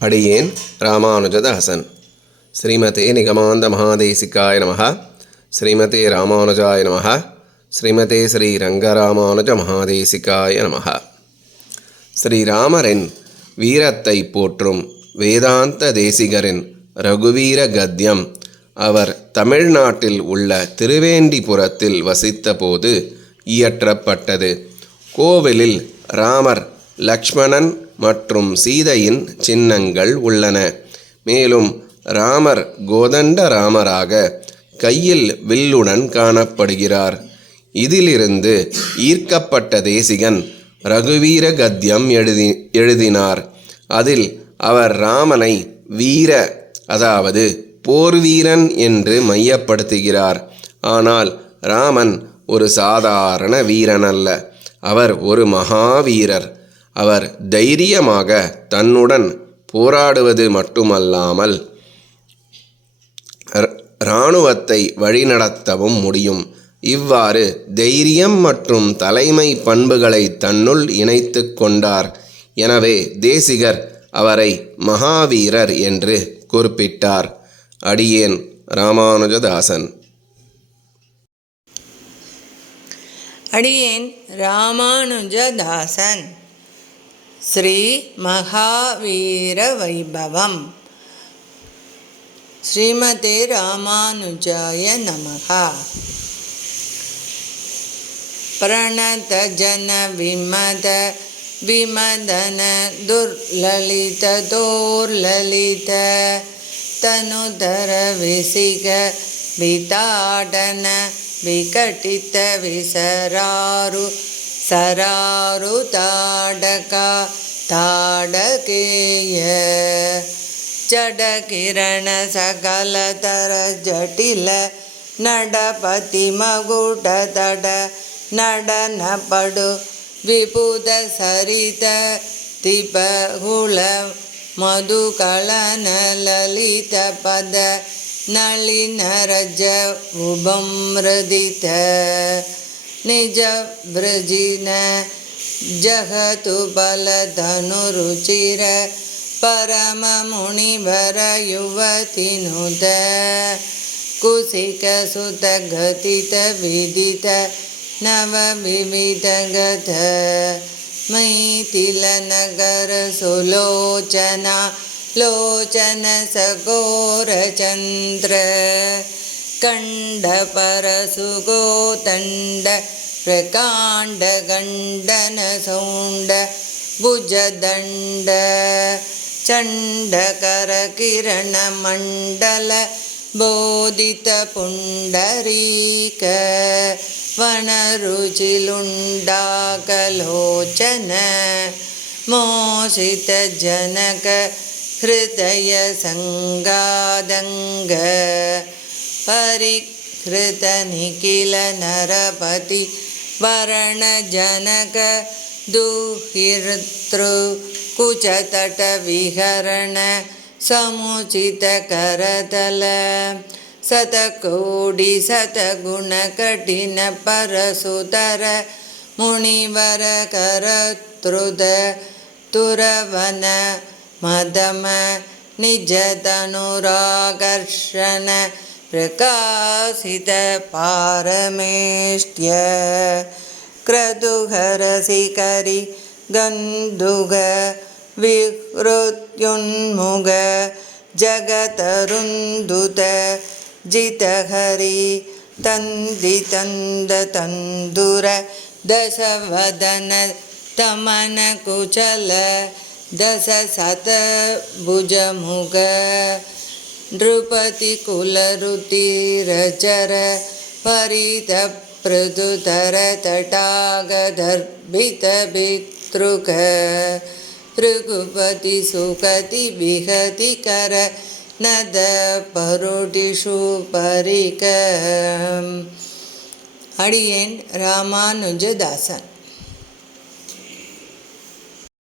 அடியேன் ராமானுஜதாசன் ஸ்ரீமதே நிகமாந்த மகாதேசிக்காய நம ஸ்ரீமதே ராமானுஜாய நம ஸ்ரீமதே ஸ்ரீ ரங்கராமானுஜ மகாதேசிகாய நம ஸ்ரீராமரின் வீரத்தை போற்றும் வேதாந்த தேசிகரின் ரகுவீர கத்யம் அவர் தமிழ்நாட்டில் உள்ள திருவேண்டிபுரத்தில் வசித்தபோது இயற்றப்பட்டது. கோவிலில் ராமர் லக்ஷ்மணன் மற்றும் சீதையின் சின்னங்கள் உள்ளன. மேலும் ராமர் கோதண்ட ராமராக கையில் வில்லுடன் காணப்படுகிறார். இதிலிருந்து ஈர்க்கப்பட்ட தேசிகன் ரகுவீர கத்யம் எழுதி எழுதினார். அதில் அவர் ராமனை வீர அதாவது போர் வீரன் என்று மையப்படுத்துகிறார். ஆனால் ராமன் ஒரு சாதாரண வீரன் அல்ல அவர் ஒரு மகாவீரர். அவர் தைரியமாக தன்னுடன் போராடுவது மட்டுமல்லாமல் இராணுவத்தை வழிநடத்தவும் முடியும். இவ்வாறு தைரியம் மற்றும் தலைமை பண்புகளை தன்னுள் இணைத்து கொண்டார். எனவே தேசிகர் அவரை மகாவீரர் என்று குறிப்பிட்டார். அடியேன் ராமானுஜதாசன். அடியேன் ராமானுஜதாசன். ஸ்ரீ மகாவீர வைபவம் ஸ்ரீமதே ராமானுஜாய நமகா प्रणतजन विमद विमदन दुर्ललित दोर्ललित तनुधर विसिग विताडन विकटित ಸರಾರು ತಾಡಕ ತಾಡಕೇಯ ಜಡಕಿರಣ ಸಕಲ ತರ ಜಟಿಲ ನಡಪತಿ ಮಗುಟ ತಡ ನಡನ ಪಡು ವಿಪುದ ಸರಿತ ತಿಪಗುಳ ಮಧುಕಳನ ಲಲಿತ ಪದ ನಳಿನ ರಜ ಉಬಮೃದಿತ निजवृजिन जहतु बलधनुरुचिर परम मुनिभर युवतिनुदय कुशिक सुतघतित लोचनसगोरचन्द्र कण्डपरसुगोतण्ड प्रकाण्डगण्डनसौण्ड भुजदण्ड चण्डकरकिरणमण्डल बोधितपुण्डरीक वनरुचिलुण्डाकलोचन मोषितजनक हृदयसङ्गादङ्ग परृत निखिल नरपति वरण जनक दुहर्तृ कुट विहर समुचित करतल वरणजनक दुहिर्तृकुचतटविहरण समुचितकरतल सतकोडि सतगुणकठिनपरसुतर मुनिवरकरतृद तुरवन मदम निजतनुराकर्षण प्रकाशित प्रकाशितपारमेष्ट्य क्रदुघरसिकरि गन्धुघ विहृत्युन्मुग जगतरुन्धुत जितहरि तन्दितन्दतन्दुर दशवदन तमनकुचल मुग नृपतिकुलरुतिरचर परितपृदुतर तटागदर्भितभितृक भृगुपति सुखति विहति कर नद परुडिषु परिक அடியேன் ராமானுஜதாசன்